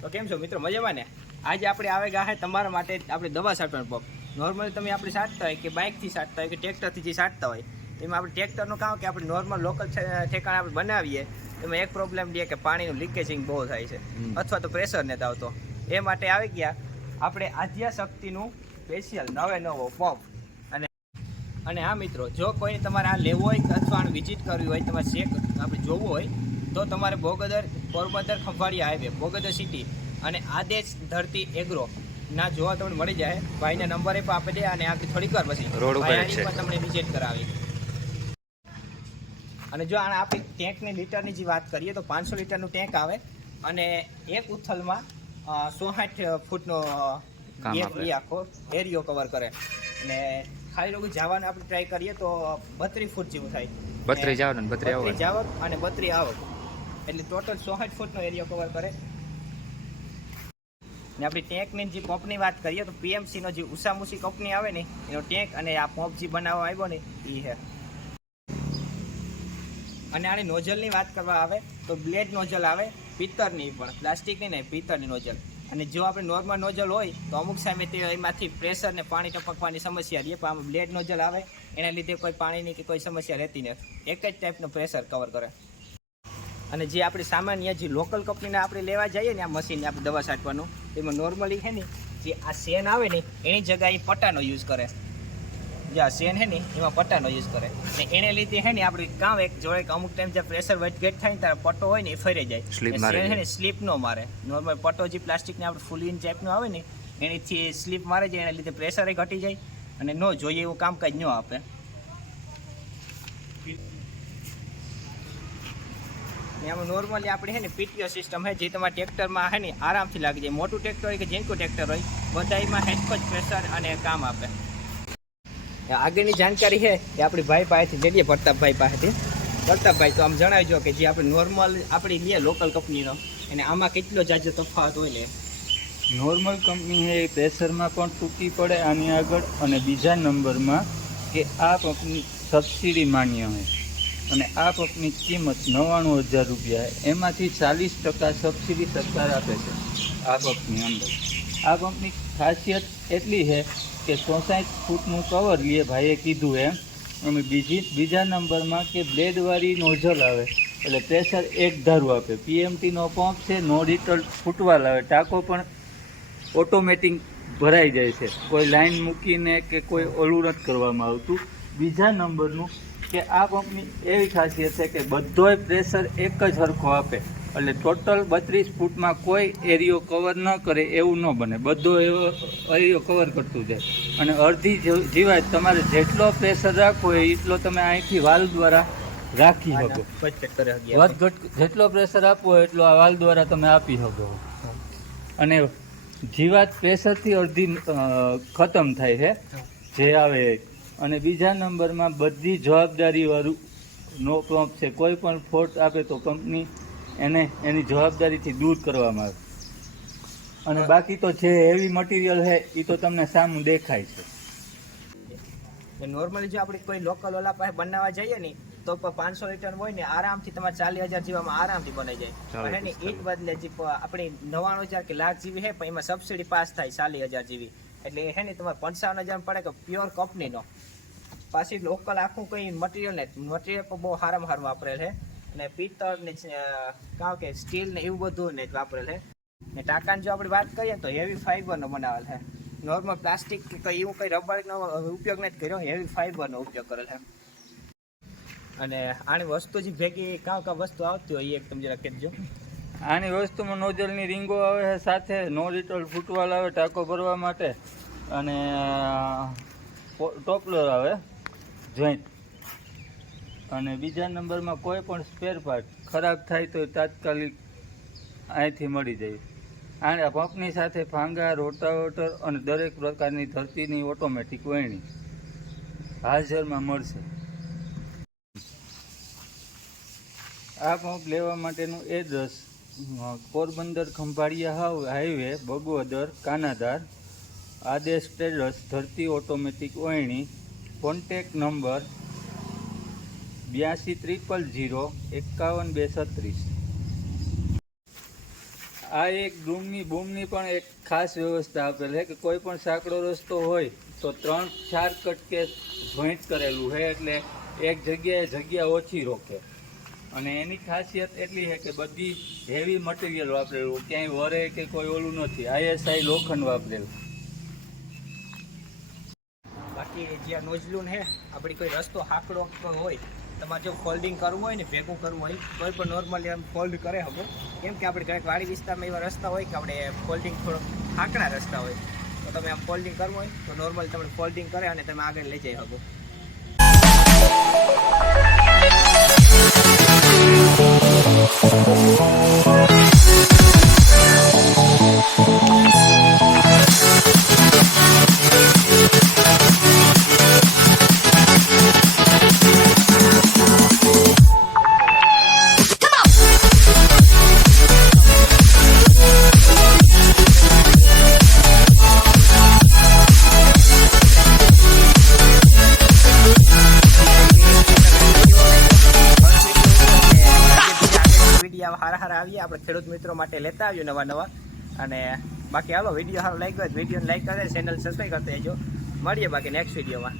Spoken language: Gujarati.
તો કેમ છો મિત્રો, મજામાં ને? આજે આપણે આવે ગયા છે તમારા માટે આપણે દવા છાંટવાનો પંપ। નોર્મલી તમે આપણે છાંટતા હોય કે બાઇકથી છાંટતા હોય કે ટ્રેક્ટરથી જે છાંટતા હોય, એમાં આપણે ટ્રેક્ટરનું કામ કે આપણે નોર્મલ લોકલ ઠેકાણે આપણે બનાવીએ, એમાં એક પ્રોબ્લેમ છે કે પાણીનું લીકેજિંગ બહુ થાય છે અથવા તો પ્રેશર નથી આવતો। એ માટે આવી ગયા આપણે આદ્યાશક્તિનું સ્પેશિયલ નવો પંપ। અને હા મિત્રો, જો કોઈ તમારે આ લેવો હોય અથવા વિઝિટ કરવી હોય, તમારે ચેક આપણે જોવું હોય તો તમારે બોગદર પોરબંદર ખંભાળિયા હાઈવે બોગદર સિટી અને આદેશ ધરતી એગ્રો ના જોવા તમને મળી જાય। ભાઈના નંબરે પણ આપી દે અને આપણે થોડીક વાર પછી રોડ ઉપર તમને વિઝિટ કરાવી। અને જો આને આપણે ટેન્કની લીટરની જે વાત કરીએ તો 500 લીટરનું ટેન્ક આવે અને એક ઉથલમાં 66 ફૂટનો આખો એરિયો કવર કરે। અને ખાલી લોકો જવાનું આપણે ટ્રાય કરીએ તો 32 ફૂટ જેવું થાય। 32 જવાનું 32 આવક અને 32 આવક, એટલે ટોટલ 66 ફૂટનો એરિયો કવર કરે। ને આપણી ટેન્કની જે પંપની વાત કરીએ તો પીએમસીનો જે ઉષામુષી કંપની આવે ને એનો ટેન્ક અને આ પંપ જે બનાવવા આવ્યો ને એ છે। અને આની નોઝલની વાત કરવા આવે તો બ્લેડ નોઝલ આવે, પિત્તળની પણ, પ્લાસ્ટિકની નહીં, પિત્તળની નોઝલ। અને જો આપણે નોર્મલ નોઝલ હોય તો અમુક સમયે તે એમાંથી પ્રેશર ને પાણી ટપકવાની સમસ્યા રહે, પણ આમાં બ્લેડ નોઝલ આવે એના લીધે કોઈ પાણીની કે કોઈ સમસ્યા રહેતી નથી, એક જ ટાઈપનું પ્રેશર કવર કરે। અને જે આપણે સામાન્ય જે લોકલ કંપનીના આપણે લેવા જઈએ ને આ મશીન આપણે દવા છાંટવાનું, એમાં નોર્મલી છે ને જે આ સેન આવે ને એની જગ્યાએ પટ્ટાનો યુઝ કરે। જે આ સેન છે ને એમાં પટ્ટાનો યુઝ કરે ને એને લીધે છે ને આપણે કામ એક જોડે કે અમુક ટાઈમ જ્યાં પ્રેશર વધઘટ થાય ને ત્યારે પટ્ટો હોય ને એ ફરી જાય, સેન છે ને સ્લીપ ન મારે। નોર્મલ પટ્ટો જે પ્લાસ્ટિકને આપણે ફૂલ ઇન ટાઈપનો આવે ને એનીથી સ્લીપ મારે જાય, એના લીધે પ્રેશરે ઘટી જાય અને ન જોઈએ એવું કામકાજ ન આપે। એમાં નોર્મલી આપણે છે ને પીટીઓ સિસ્ટમ છે જે તમારા ટ્રેક્ટરમાં છે ને આરામથી લાગી જાય। મોટું ટ્રેક્ટર હોય કે જેનકું ટ્રેક્ટર હોય બધામાં હેડકો જ પ્રેશર અને કામ આપે। આગળની જાણકારી છે એ આપણી ભાઈ પાસેથી જઈએ, પ્રતાપભાઈ પાસેથી। પ્રતાપભાઈ, તો આમ જણાવજો કે જે આપણે નોર્મલ આપણી લઈએ લોકલ કંપનીનો અને આમાં કેટલો જાજો તફાવત હોય ને? નોર્મલ કંપની છે એ પ્રેશરમાં પણ તૂટી પડે આની આગળ, અને બીજા નંબરમાં કે આ પંપની સબસિડી માન્ય હોય અને આ પંપની કિંમત 99,000 રૂપિયા, એમાંથી 40% સબસિડી સરકાર આપે છે આ પંપની અંદર। આ પંપની ખાસિયત એટલી છે કે 66 ફૂટનું કવર લે ભાઈએ કીધું એમ, અને બીજા નંબરમાં કે બ્લેડવાળી નોઝલ આવે એટલે પ્રેશર એક ધારું આપે। પીએમટીનો પંપ છે, નો રિટર્ન ફૂટવાલ આવે, ટાંકો પણ ઓટોમેટિક ભરાઈ જાય છે, કોઈ લાઈન મૂકીને કે કોઈ ઓલું નથી કરવામાં આવતું। બીજા નંબરનું કે આ પંપની એવી ખાસિયત છે કે બધોય પ્રેશર એક જ સરખો આપે, એટલે ટોટલ 32 ફૂટમાં કોઈ એરિયો કવર ન કરે એવું ન બને, બધો એરિયો કવર કરતું જાય। અને અડધી જીવાત તમારે જેટલો પ્રેશર રાખવો હોય એટલો તમે અહીંથી વાલ્વ દ્વારા રાખી શકો, વધઘટ જેટલો પ્રેશર આપવો હોય એટલો આ વાલ્વ દ્વારા તમે આપી શકો। અને જીવાત પ્રેશરથી અડધી ખતમ થાય છે જે આવે। અને બીજા નંબરમાં બધી જવાબદારીવાળું નો પંપ છે, કોઈ પણ ફોલ્ટ આપે તો કંપની એને એની જવાબદારીથી દૂર કરવામાં આવે। અને બાકી તો જે હેવી મટીરિયલ છે એ તો તમને સામું દેખાય છે। નોર્મલી જો આપણે કોઈ લોકલ ઓલા પાસે બનાવવા જઈએ ને તો 500 લીટર હોય ને આરામથી તમારે 40,000 જેવામાં આરામથી બનાઈ જાય। પણ એની ઈટ બદલે જે આપણી 99,000 કે લાખ જેવી છે પણ એમાં સબસિડી પાસ થાય 40,000 જેવી, એટલે છે ને તમારે 55,000 પડે કે પ્યોર કંપનીનો। પાછી લોકલ આખું કંઈ મટીરિયલ નહીં, મટીરિયલ પણ બહુ સારામાં સારું વાપરેલ છે અને પિત્તળ ને કાં કે સ્ટીલ ને એવું બધું ને વાપરેલ છે। ને ટાંકાની જો આપણે વાત કરીએ તો હેવી ફાઈબરનો બનાવેલ છે, નોર્મલ પ્લાસ્ટિક કે કંઈ એવું કંઈ રબરનો ઉપયોગ નથી કર્યો, હેવી ફાઈબરનો ઉપયોગ કરેલ છે। અને આની વસ્તુ જે ભેગી કાં વસ્તુ આવતી હોય એ એક તમે જરા કહેજો। આની વસ્તુમાં નોઝલની રીંગો આવે છે, સાથે નો રિટર્ન ફૂટવાલ આવે ટાંકો ભરવા માટે, અને ટોપલર આવે જોઈન્ટ। અને બીજા નંબરમાં કોઈ પણ સ્પેર પાર્ટ ખરાબ થાય તો તાત્કાલિક અહીંથી મળી જાય। આના પંપની સાથે ફાંગા, રોટાવેટર અને દરેક પ્રકારની ધરતીની ઓટોમેટિક વહેણી હાજરમાં મળશે। આ પંપ લેવા માટેનું એડ્રેસ પોરબંદર ખંભાળિયા હાઈવે બગોદર કાનાદાર, આદેશ ટ્રેડર્સ, ધરતી ઓટોમેટિક વહેણી, કોન્ટેક નંબર 82 000 51 236। આ એક ડૂમની બૂમની પણ એક ખાસ વ્યવસ્થા આપેલ છે કે કોઈ પણ સાંકડો રસ્તો હોય તો 3-4 કટકે જોઈન્ટ કરેલું છે, એટલે એક જગ્યાએ જગ્યા ઓછી રોકે. અને એની ખાસિયત એટલી છે કે બધી હેવી મટીરિયલ વાપરેલું, ક્યાંય વરે કે કોઈ ઓલું નથી, ISI લોખંડ વાપરેલું. બાકી જે નોઝલું છે આપણી કોઈ રસ્તો હાકડો હોય, તમારે જો ફોલ્ડિંગ કરવું હોય ને ભેગું કરવું હોય કોઈ પણ નોર્મલી આમ ફોલ્ડ કરે શકો, કેમ કે આપણે ક્યાંક વાડી વિસ્તારમાં એવા રસ્તા હોય કે આપણે ફોલ્ડિંગ થોડો હાકડા રસ્તા હોય, તો તમે આમ ફોલ્ડિંગ કરવું હોય તો નોર્મલ તમને ફોલ્ડિંગ કરે અને તમે આગળ લઈ જઈ શકો. હારા આવીએ આપણે ખેડૂત મિત્રો માટે લેતા આવ્યું નવા અને બાકી હાલો વિડીયો સારો લાગ્યો હોય વિડીયોને લાઈક કરે, ચેનલ સબસ્ક્રાઈબ કરતા રહેજો. મળીએ બાકી નેક્સ્ટ વિડીયોમાં.